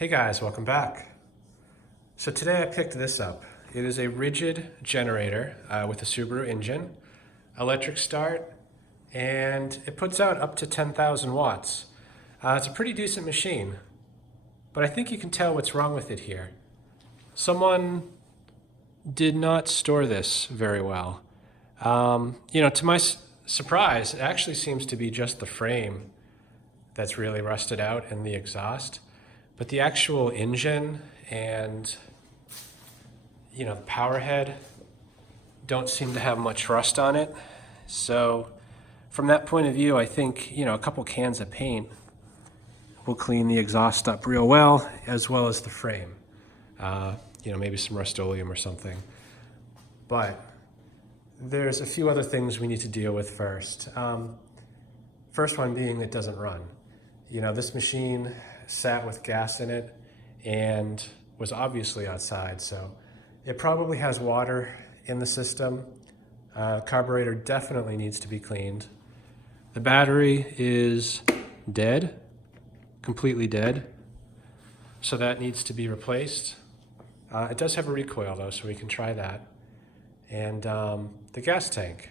Hey guys, welcome back. So today I picked this up. It is a Ridgid Generator with a Subaru engine, electric start, and it puts out up to 10,000 watts. It's a pretty decent machine, but I think you can tell what's wrong with it here. Someone did not store this very well. To my surprise, it actually seems to be just the frame that's really rusted out and the exhaust. But the actual engine and, the power head don't seem to have much rust on it. So from that point of view, I think, a couple cans of paint will clean the exhaust up real well as the frame. Maybe some Rust-Oleum or something. But there's a few other things we need to deal with first. First one being it doesn't run. This machine sat with gas in it and was obviously outside, so it probably has water in the system. Carburetor definitely needs to be cleaned. The battery is dead, completely dead, so that needs to be replaced. It does have a recoil though, so we can try that. And the gas tank.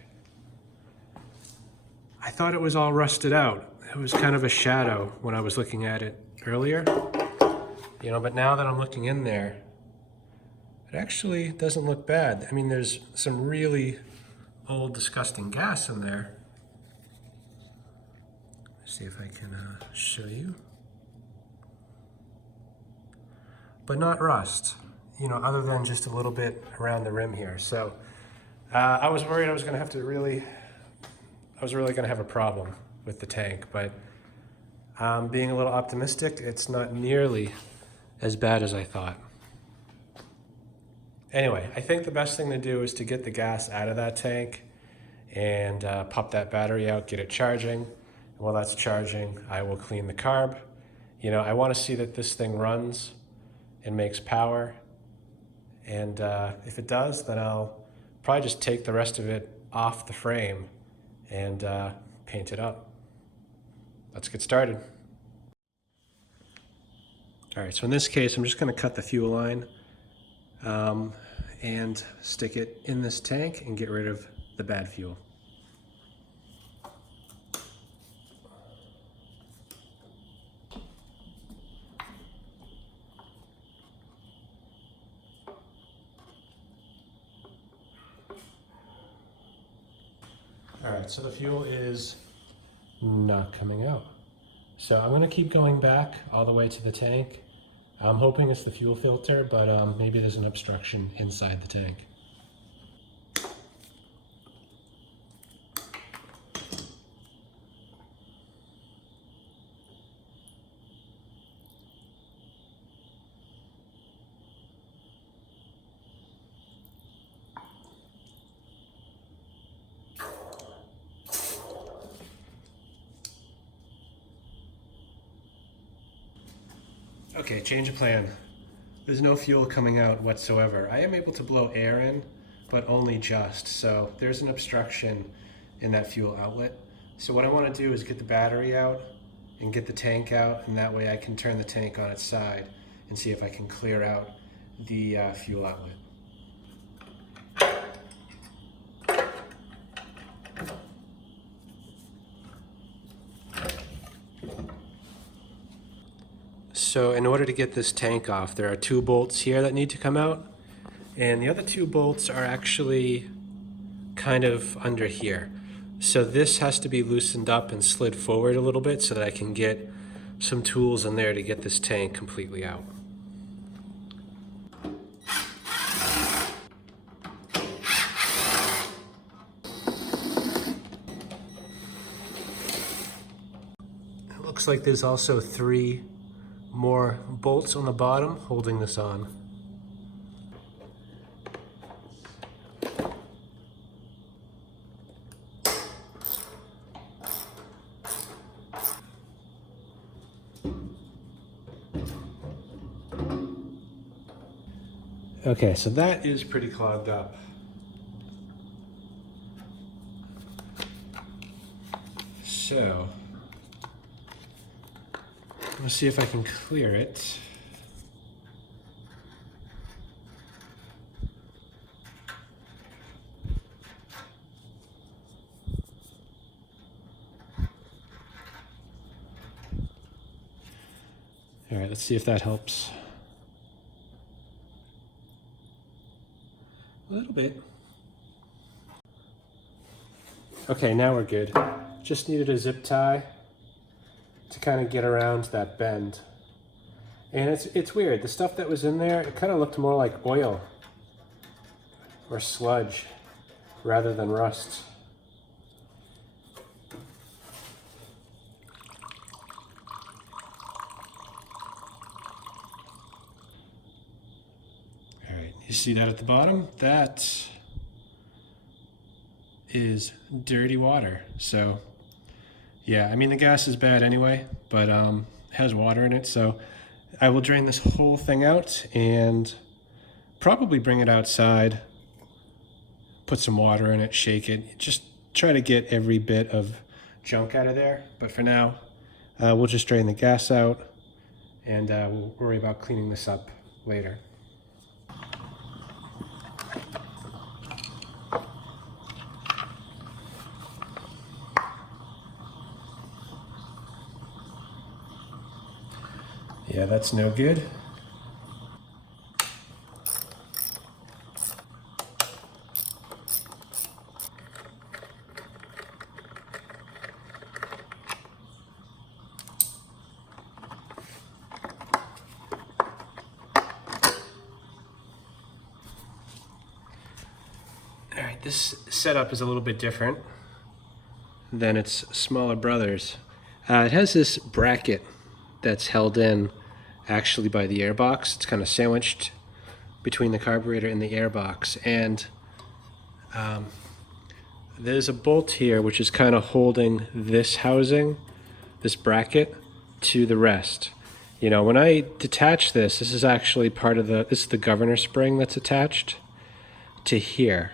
I thought it was all rusted out. It was kind of a shadow when I was looking at it earlier, but now that I'm looking in there, it actually doesn't look bad. I mean, there's some really old, disgusting gas in there. Let's see if I can show you. But not rust, other than just a little bit around the rim here. So I was worried I was really going to have a problem with the tank, but being a little optimistic, it's not nearly as bad as I thought. Anyway, I think the best thing to do is to get the gas out of that tank and pop that battery out, get it charging. And while that's charging, I will clean the carb. I want to see that this thing runs and makes power. And if it does, then I'll probably just take the rest of it off the frame and paint it up. Let's get started. All right, so in this case, I'm just going to cut the fuel line and stick it in this tank and get rid of the bad fuel. All right, so the fuel is not coming out. So I'm going to keep going back all the way to the tank. I'm hoping it's the fuel filter, but maybe there's an obstruction inside the tank. Okay, change of plan. There's no fuel coming out whatsoever. I am able to blow air in, but only just. So there's an obstruction in that fuel outlet. So what I want to do is get the battery out and get the tank out, and that way I can turn the tank on its side and see if I can clear out the fuel outlet. So in order to get this tank off, there are 2 bolts here that need to come out, and the other 2 bolts are actually kind of under here. So this has to be loosened up and slid forward a little bit so that I can get some tools in there to get this tank completely out. It looks like there's also 3 more bolts on the bottom holding this on. Okay, so that is pretty clogged up. So let's see if I can clear it. All right, let's see if that helps. A little bit. Okay, now we're good. Just needed a zip tie to kind of get around that bend. And it's weird. The stuff that was in there, it kind of looked more like oil or sludge rather than rust. All right, you see that at the bottom? That is dirty water. So yeah, I mean the gas is bad anyway, but it has water in it, so I will drain this whole thing out and probably bring it outside, put some water in it, shake it, just try to get every bit of junk out of there. But for now, we'll just drain the gas out and we'll worry about cleaning this up later. Yeah, that's no good. All right, this setup is a little bit different than its smaller brothers. It has this bracket that's held in actually by the airbox. It's kind of sandwiched between the carburetor and the airbox, and there's a bolt here which is kind of holding this housing, this bracket, to the rest. You know, when I detach this, this is actually part of this is the governor spring that's attached to here.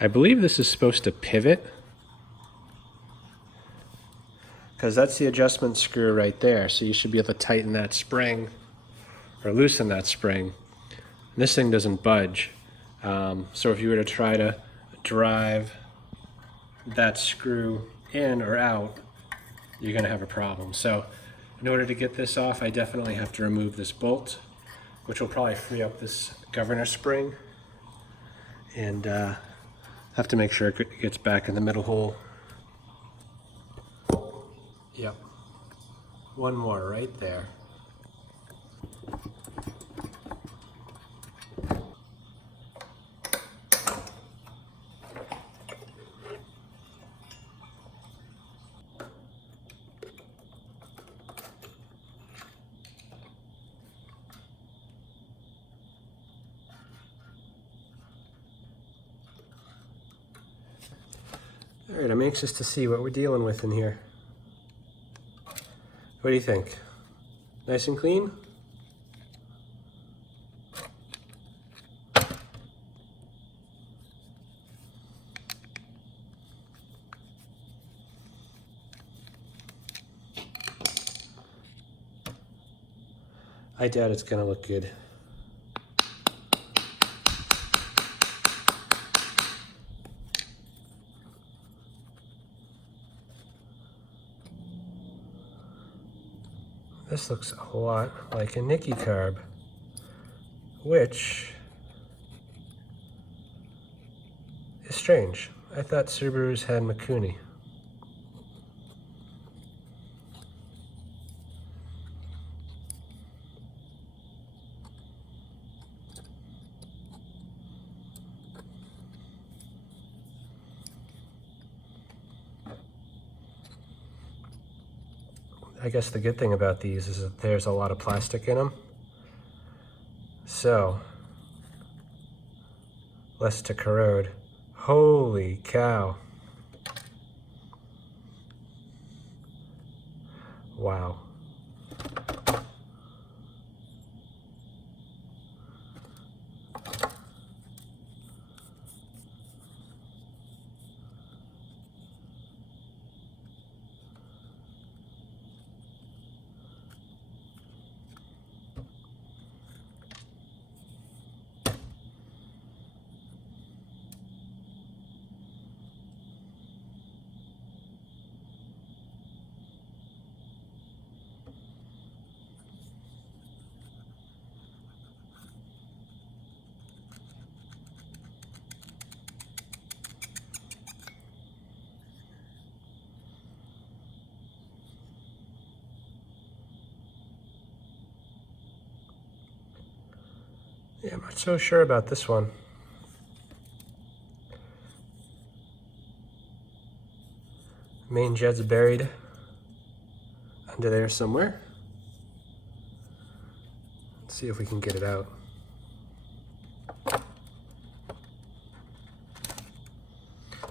I believe this is supposed to pivot, because that's the adjustment screw right there. So you should be able to tighten that spring or loosen that spring. And this thing doesn't budge. So if you were to try to drive that screw in or out, you're gonna have a problem. So in order to get this off, I definitely have to remove this bolt, which will probably free up this governor spring, and have to make sure it gets back in the middle hole. Yep. One more right there. All right, I'm anxious to see what we're dealing with in here. What do you think? Nice and clean? I doubt it's gonna look good. This looks a lot like a Nicky carb, which is strange. I thought Subarus had Mikuni. I guess the good thing about these is that there's a lot of plastic in them, so less to corrode. Holy cow. Wow. Yeah, I'm not so sure about this one. Main jet's buried under there somewhere. Let's see if we can get it out.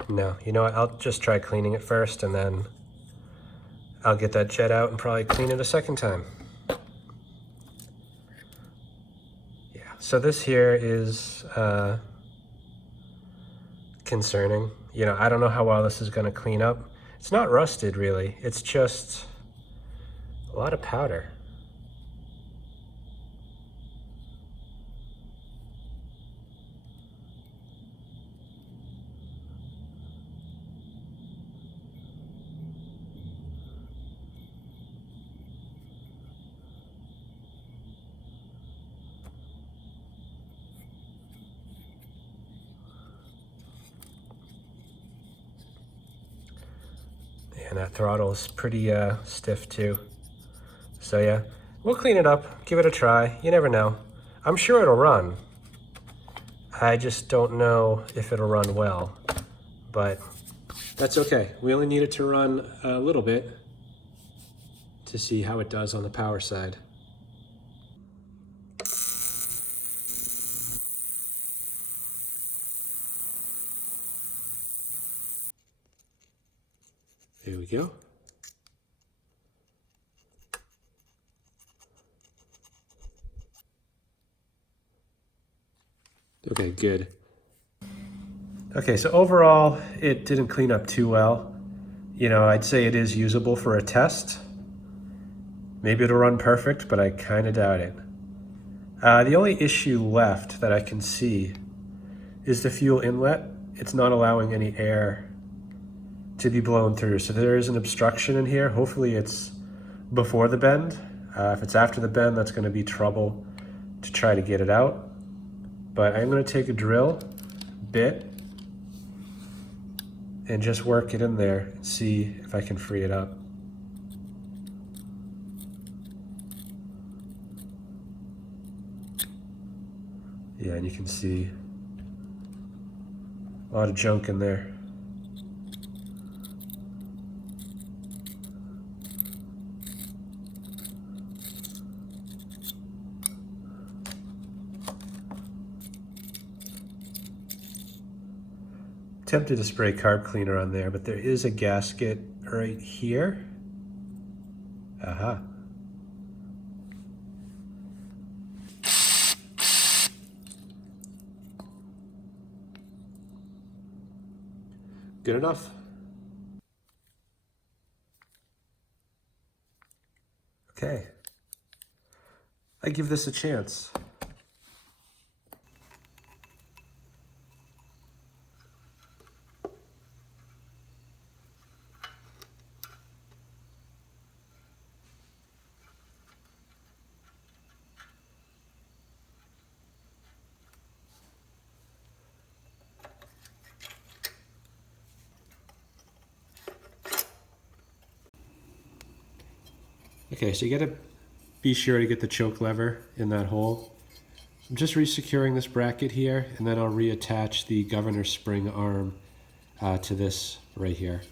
No, you know what, I'll just try cleaning it first and then I'll get that jet out and probably clean it a second time. Yeah, so this here is concerning. You know, I don't know how well this is gonna clean up. It's not rusted really, it's just a lot of powder. And that throttle is pretty stiff too. So yeah, we'll clean it up, give it a try. You never know. I'm sure it'll run. I just don't know if it'll run well, but that's okay. We only need it to run a little bit to see how it does on the power side. There we go. Okay, good. Okay, so overall, it didn't clean up too well. You know, I'd say it is usable for a test. Maybe it'll run perfect, but I kind of doubt it. The only issue left that I can see is the fuel inlet. It's not allowing any air to be blown through. So there is an obstruction in here. Hopefully it's before the bend. If it's after the bend, that's going to be trouble to try to get it out. But I'm going to take a drill bit and just work it in there and see if I can free it up. Yeah, and you can see a lot of junk in there. Tempted to spray carb cleaner on there, but there is a gasket right here. Aha. Good enough. Okay. I give this a chance. Okay, so you gotta be sure to get the choke lever in that hole. I'm just resecuring this bracket here, and then I'll reattach the governor spring arm to this right here.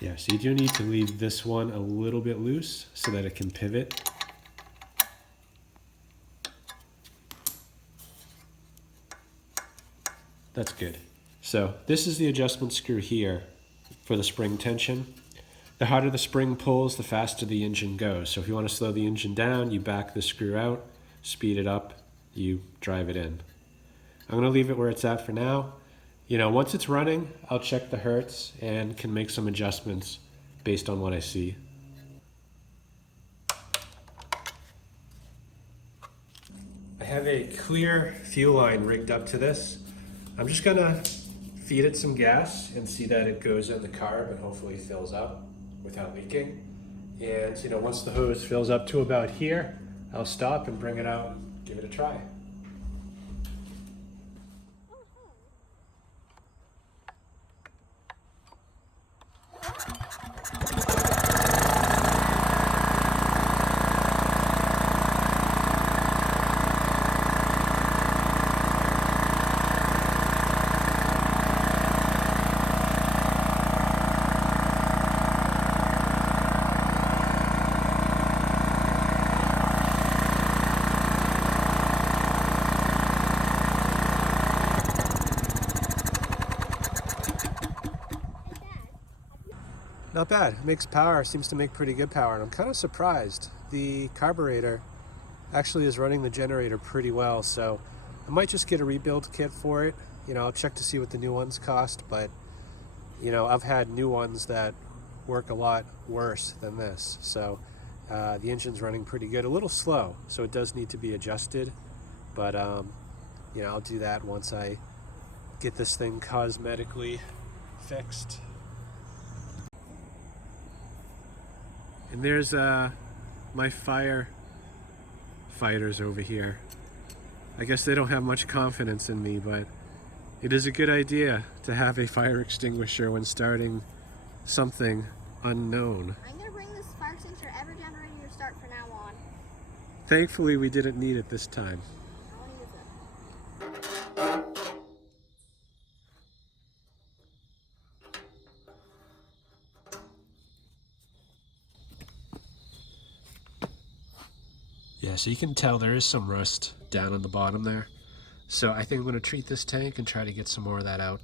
Yeah, so you do need to leave this one a little bit loose so that it can pivot. That's good. So this is the adjustment screw here for the spring tension. The harder the spring pulls, the faster the engine goes. So if you want to slow the engine down, you back the screw out, speed it up, you drive it in. I'm going to leave it where it's at for now. You know, once it's running, I'll check the hertz and can make some adjustments based on what I see. I have a clear fuel line rigged up to this. I'm just gonna feed it some gas and see that it goes in the carb and hopefully fills up without leaking. And you know, once the hose fills up to about here, I'll stop and bring it out and give it a try. Not bad. It makes power, seems to make pretty good power, and I'm kind of surprised. The carburetor actually is running the generator pretty well, so I might just get a rebuild kit for it. You know, I'll check to see what the new ones cost, but you know, I've had new ones that work a lot worse than this. So the engine's running pretty good, a little slow, so it does need to be adjusted, but you know, I'll do that once I get this thing cosmetically fixed. And there's my firefighters over here. I guess they don't have much confidence in me, but it is a good idea to have a fire extinguisher when starting something unknown. I'm going to bring this fire extinguisher every generator you start from now on. Thankfully, we didn't need it this time. I'll use it. Yeah, so you can tell there is some rust down on the bottom there. So I think I'm going to treat this tank and try to get some more of that out.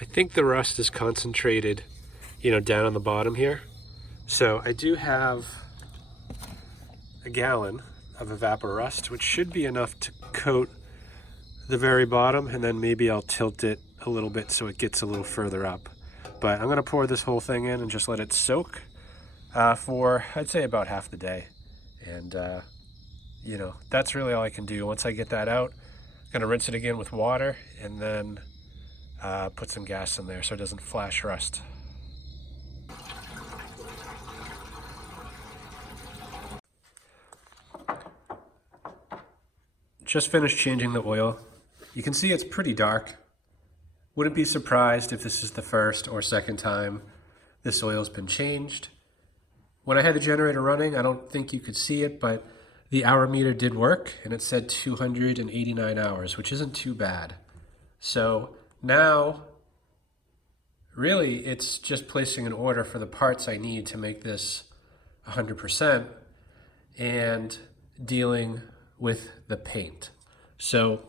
I think the rust is concentrated, you know, down on the bottom here. So I do have a gallon of Evapo-rust, which should be enough to coat the very bottom, and then maybe I'll tilt it a little bit so it gets a little further up. But I'm going to pour this whole thing in and just let it soak for, I'd say, about half the day. And you know, that's really all I can do. Once I get that out, I'm going to rinse it again with water and then put some gas in there so it doesn't flash rust. Just finished changing the oil. You can see it's pretty dark. Wouldn't be surprised if this is the first or second time this oil's been changed. When I had the generator running, I don't think you could see it, but the hour meter did work, and it said 289 hours, which isn't too bad. So now, really, it's just placing an order for the parts I need to make this 100% and dealing with the paint. So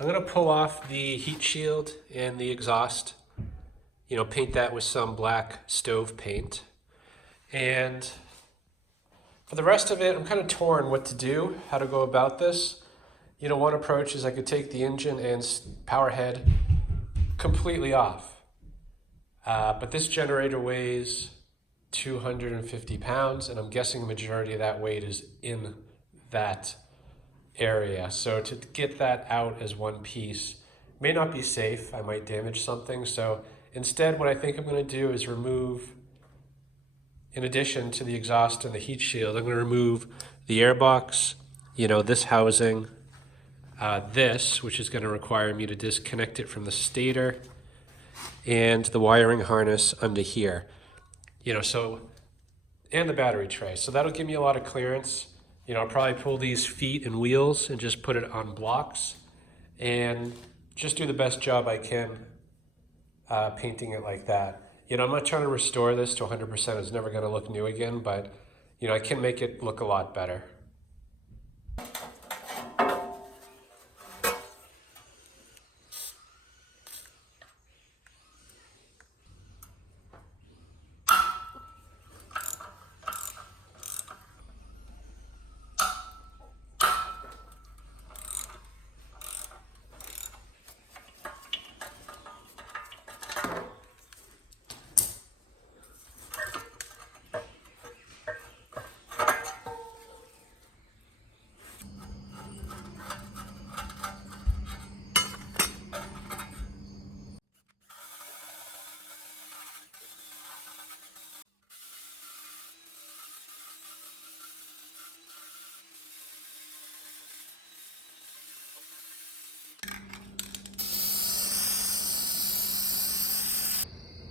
I'm gonna pull off the heat shield and the exhaust, you know, paint that with some black stove paint. And for the rest of it, I'm kind of torn what to do, how to go about this. You know, one approach is I could take the engine and power head completely off. But this generator weighs 250 pounds, and I'm guessing the majority of that weight is in that area. So to get that out as one piece may not be safe. I might damage something. So instead, what I think I'm going to do is remove, in addition to the exhaust and the heat shield, I'm going to remove the airbox, you know, this housing, this, which is going to require me to disconnect it from the stator, and the wiring harness under here, you know, so, and the battery tray. So that'll give me a lot of clearance. You know, I'll probably pull these feet and wheels and just put it on blocks and just do the best job I can painting it like that. You know, I'm not trying to restore this to 100%. It's never going to look new again, but, you know, I can make it look a lot better.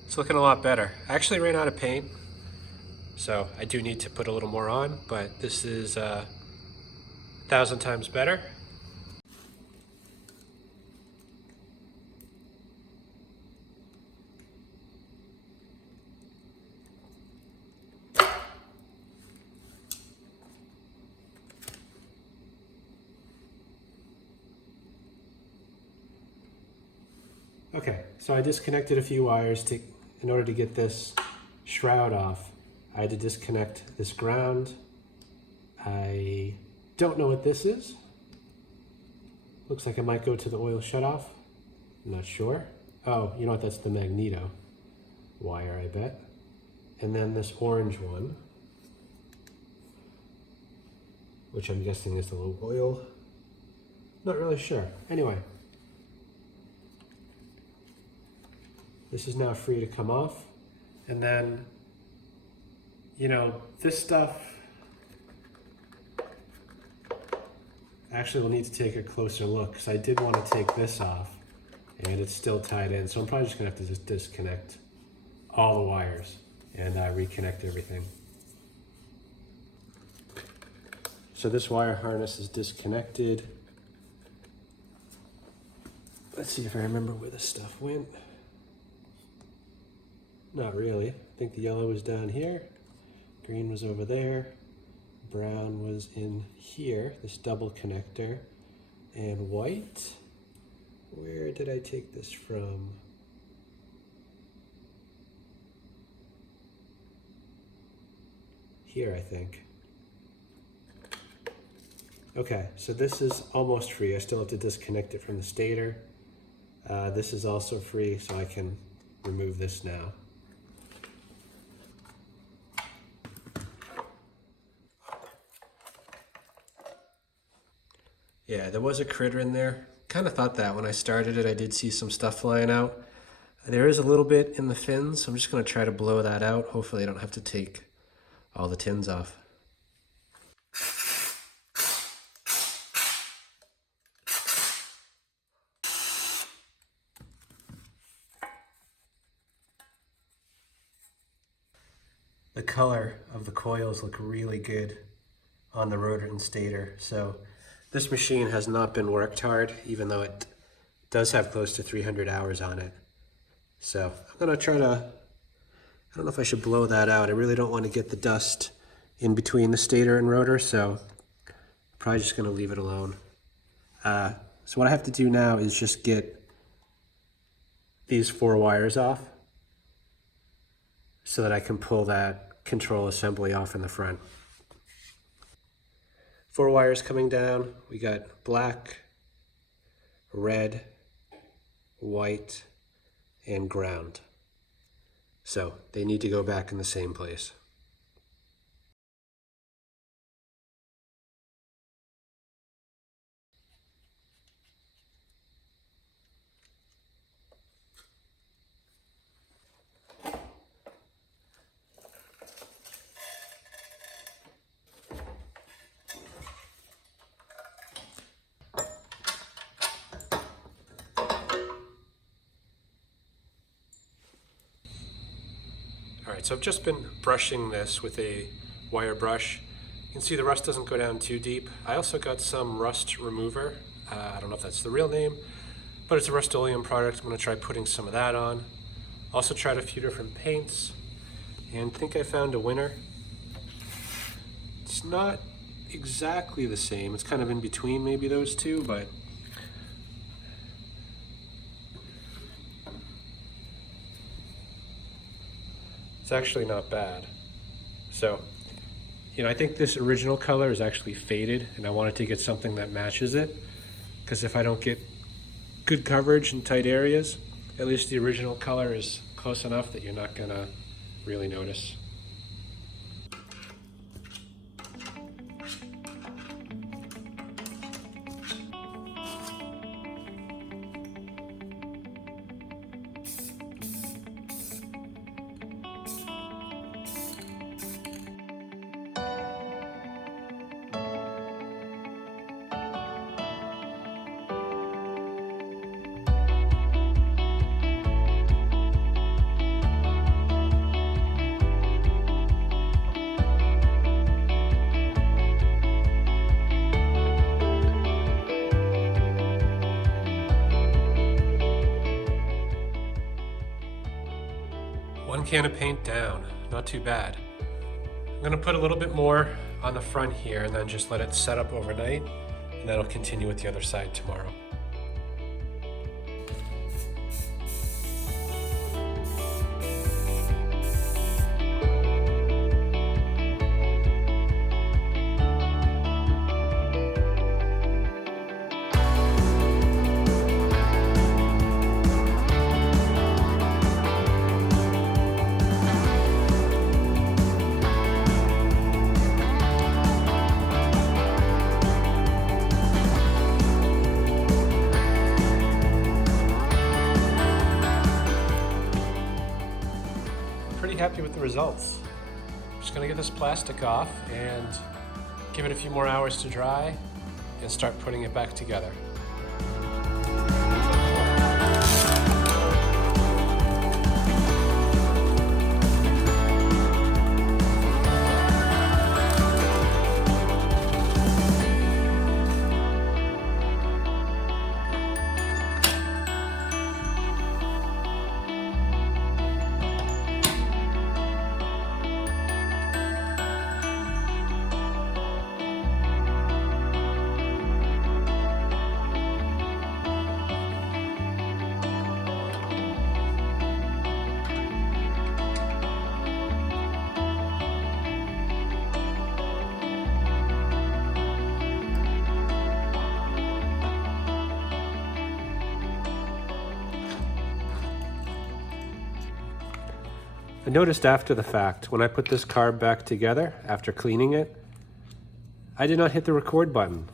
It's looking a lot better. I actually ran out of paint, so I do need to put a little more on, but this is 1,000 times better. Okay, so I disconnected a few wires in order to get this shroud off. I had to disconnect this ground. I don't know what this is. Looks like it might go to the oil shutoff. I'm not sure. Oh, you know what? That's the magneto wire, I bet. And then this orange one, which I'm guessing is the low oil. Not really sure. Anyway, this is now free to come off. And then, you know, this stuff actually we'll need to take a closer look because I did want to take this off and it's still tied in. So I'm probably just gonna have to just disconnect all the wires and reconnect everything. So this wire harness is disconnected. Let's see if I remember where this stuff went. Not really. I think the yellow was down here, green was over there, brown was in here, this double connector, and white. Where did I take this from? Here, I think. Okay, so this is almost free. I still have to disconnect it from the stator. This is also free, so I can remove this now. Yeah, there was a critter in there. Kind of thought that when I started it. I did see some stuff flying out. There is a little bit in the fins, so I'm just going to try to blow that out. Hopefully I don't have to take all the tins off. The color of the coils look really good on the rotor and stator. So this machine has not been worked hard, even though it does have close to 300 hours on it. So I'm gonna try to, I don't know if I should blow that out. I really don't want to get the dust in between the stator and rotor, so I'm probably just gonna leave it alone. So what I have to do now is just get these 4 wires off so that I can pull that control assembly off in the front. 4 wires coming down. We got black, red, white, and ground. So they need to go back in the same place. All right, so I've just been brushing this with a wire brush. You can see the rust doesn't go down too deep. I also got some rust remover. I don't know if that's the real name, but it's a Rust-Oleum product. I'm gonna try putting some of that on. Also tried a few different paints and think I found a winner. It's not exactly the same. It's kind of in between maybe those two, but it's actually not bad. So, you know, I think this original color is actually faded and I wanted to get something that matches it, because if I don't get good coverage in tight areas, at least the original color is close enough that you're not gonna really notice. One can of paint down, not too bad. I'm gonna put a little bit more on the front here and then just let it set up overnight, and that'll continue with the other side tomorrow. happy with the results. I'm just gonna get this plastic off and give it a few more hours to dry and start putting it back together. I noticed after the fact, when I put this carb back together, after cleaning it, I did not hit the record button.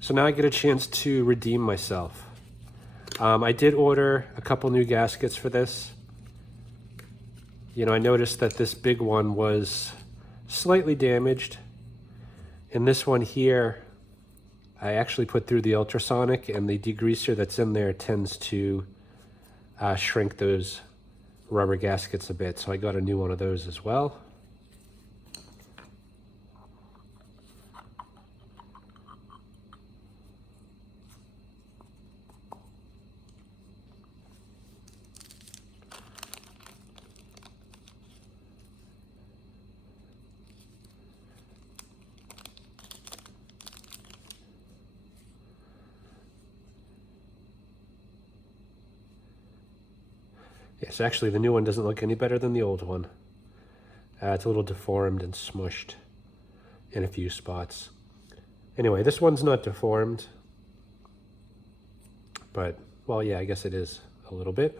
So now I get a chance to redeem myself. I did order a couple new gaskets for this. You know, I noticed that this big one was slightly damaged. And this one here, I actually put through the ultrasonic, and the degreaser that's in there tends to shrink those rubber gaskets a bit, so I got a new one of those as well. Yes, actually the new one doesn't look any better than the old one. It's a little deformed and smushed in a few spots. Anyway, this one's not deformed, but, well, yeah, I guess it is a little bit.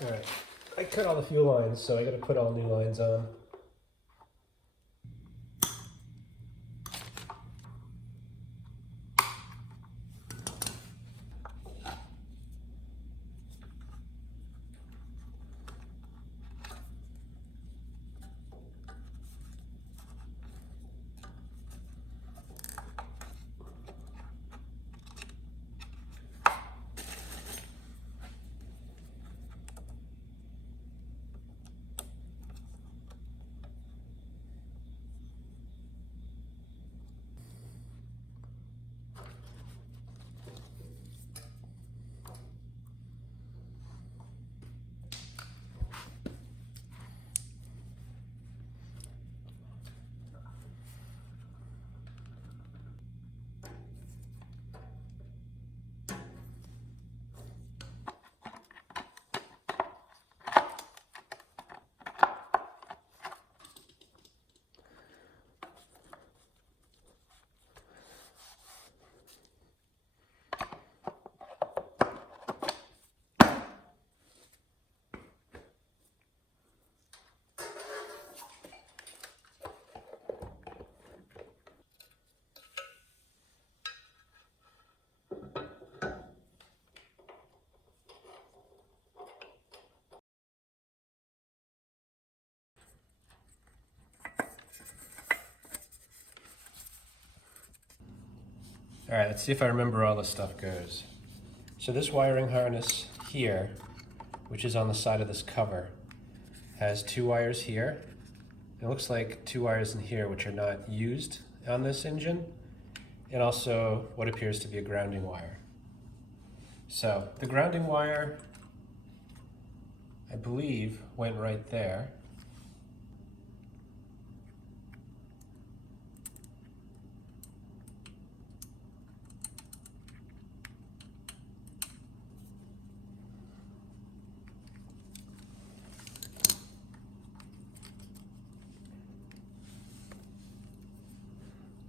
All right, I cut all the fuel lines, so I got to put all new lines on. All right, let's see if I remember all this stuff goes. So this wiring harness here, which is on the side of this cover, has 2 wires here. It looks like 2 wires in here which are not used on this engine, and also what appears to be a grounding wire. So the grounding wire, I believe, went right there.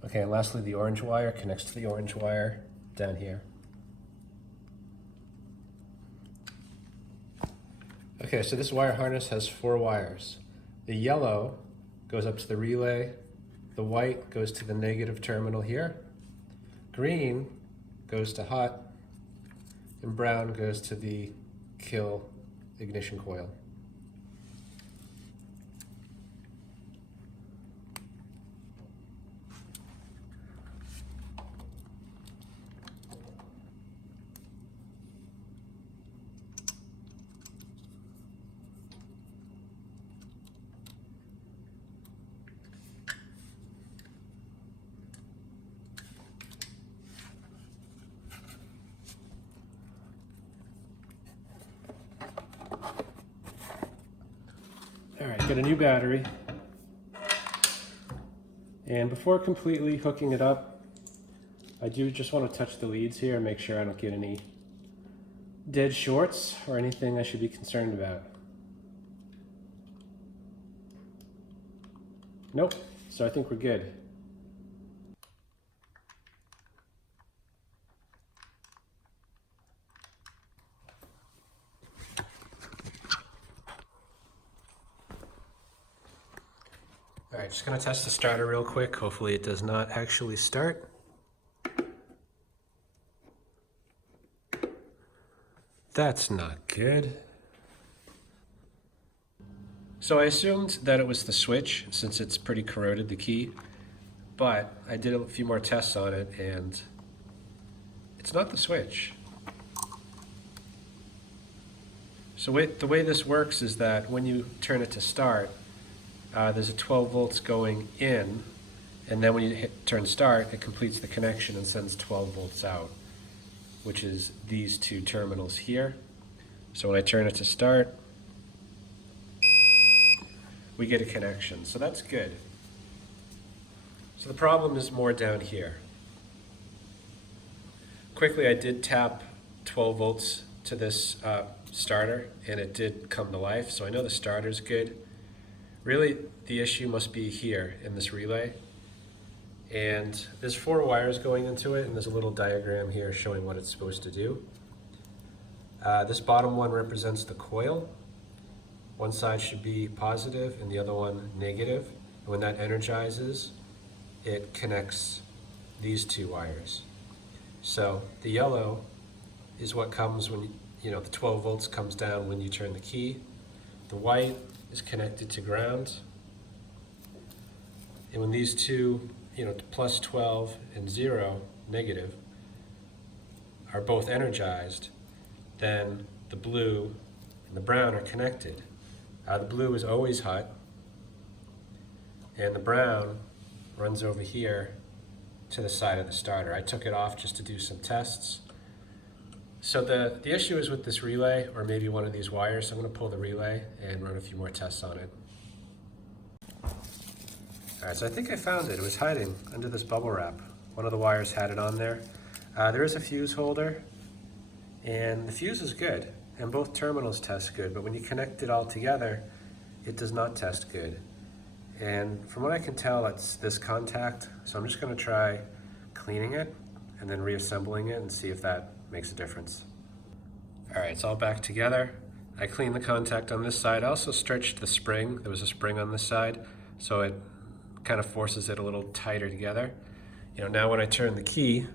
Okay, and lastly, the orange wire connects to the orange wire down here. Okay, so this wire harness has 4 wires. The yellow goes up to the relay, the white goes to the negative terminal here, green goes to hot, and brown goes to the kill ignition coil. All right, get a new battery. And before completely hooking it up, I do just want to touch the leads here and make sure I don't get any dead shorts or anything I should be concerned about. Nope, so I think we're good. All right, just gonna test the starter real quick. Hopefully it does not actually start. That's not good. So I assumed that it was the switch since it's pretty corroded, the key, but I did a few more tests on it and it's not the switch. So the way this works is that when you turn it to start, there's a 12 volts going in, and then when you turn start, it completes the connection and sends 12 volts out, which is these 2 terminals here. So when I turn it to start, we get a connection, so that's good. So the problem is more down here. Quickly, I did tap 12 volts to this starter, and it did come to life, so I know the starter's good. Really, the issue must be here in this relay. And there's 4 wires going into it, and there's a little diagram here showing what it's supposed to do. This bottom one represents the coil. One side should be positive and the other one negative. And when that energizes, it connects these 2 wires. So the yellow is what comes when, the 12 volts comes down when you turn the key. The white is connected to ground. And when these 2, plus 12 and 0, negative, are both energized, then the blue and the brown are connected. The blue is always hot, and the brown runs over here to the side of the starter. I took it off just to do some tests. So the issue is with this relay, or maybe one of these wires. So I'm going to pull the relay and run a few more tests on it. All right, so I think I found it. It was hiding under this bubble wrap. One of the wires had it on there. There is a fuse holder, and the fuse is good, and both terminals test good, but when you connect it all together, it does not test good. And from what I can tell, it's this contact, so I'm just going to try cleaning it and then reassembling it and see if that makes a difference. All right, it's all back together. I cleaned the contact on this side. I also stretched the spring. There was a spring on this side, so it kind of forces it a little tighter together. Now when I turn the key,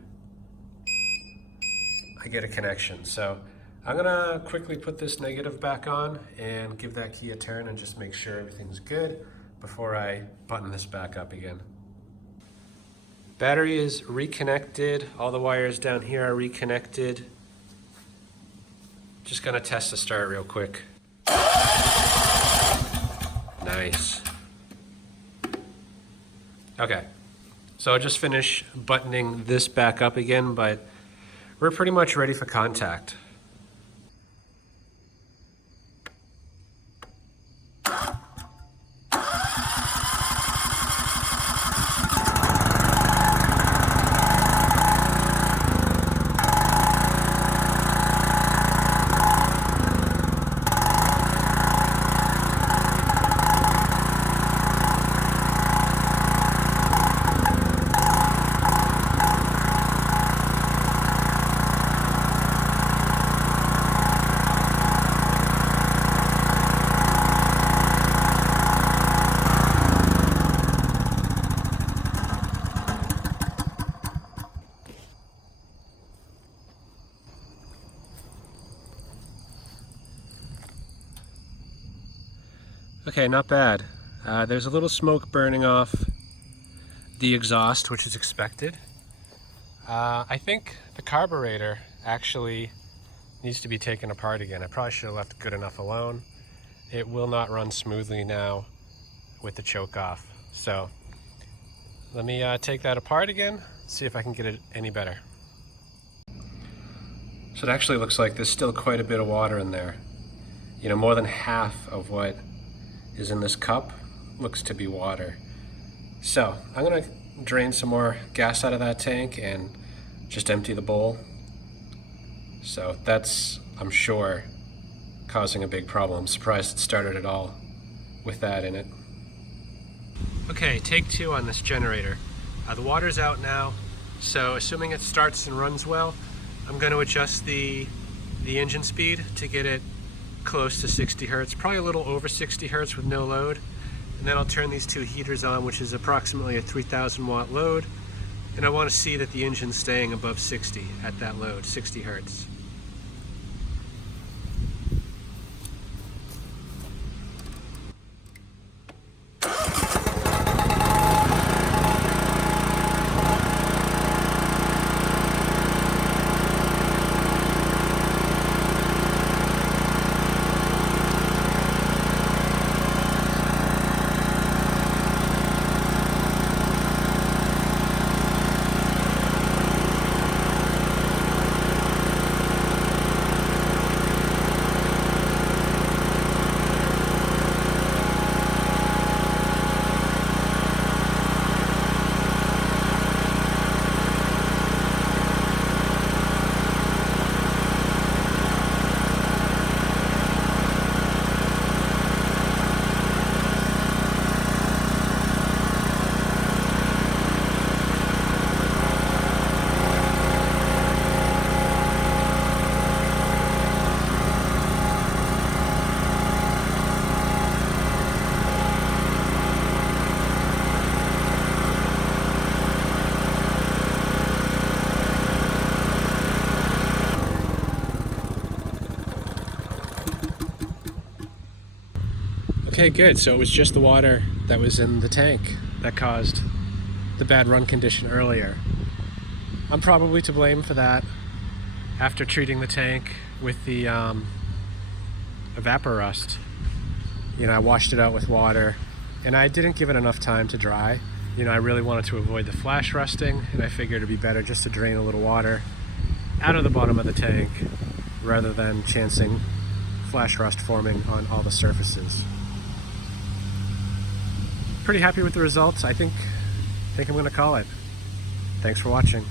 I get a connection. So I'm gonna quickly put this negative back on and give that key a turn and just make sure everything's good before I button this back up again. Battery is reconnected. All the wires down here are reconnected. Just gonna test the start real quick. Nice. Okay, so I'll just finish buttoning this back up again, but we're pretty much ready for contact. Okay, not bad. There's a little smoke burning off the exhaust, which is expected. I think the carburetor actually needs to be taken apart again. I probably should have left good enough alone. It will not run smoothly now with the choke off. So let me take that apart again, see if I can get it any better. So it actually looks like there's still quite a bit of water in there. You know, more than half of what is in this cup looks to be water. So I'm gonna drain some more gas out of that tank and just empty the bowl. So that's, I'm sure, causing a big problem. I'm surprised it started at all with that in it. Okay, take 2 on this generator. The water's out now, so assuming it starts and runs well, I'm going to adjust the engine speed to get it close to 60 hertz, probably a little over 60 hertz with no load. And then I'll turn these 2 heaters on, which is approximately a 3000 watt load. And I want to see that the engine's staying above 60 at that load, 60 hertz. Okay, good. So it was just the water that was in the tank that caused the bad run condition earlier. I'm probably to blame for that. After treating the tank with the Evapo-rust, you know, I washed it out with water and I didn't give it enough time to dry. You know, I really wanted to avoid the flash rusting, and I figured it'd be better just to drain a little water out of the bottom of the tank rather than chancing flash rust forming on all the surfaces. Pretty happy with the results. I think I'm gonna call it. Thanks for watching.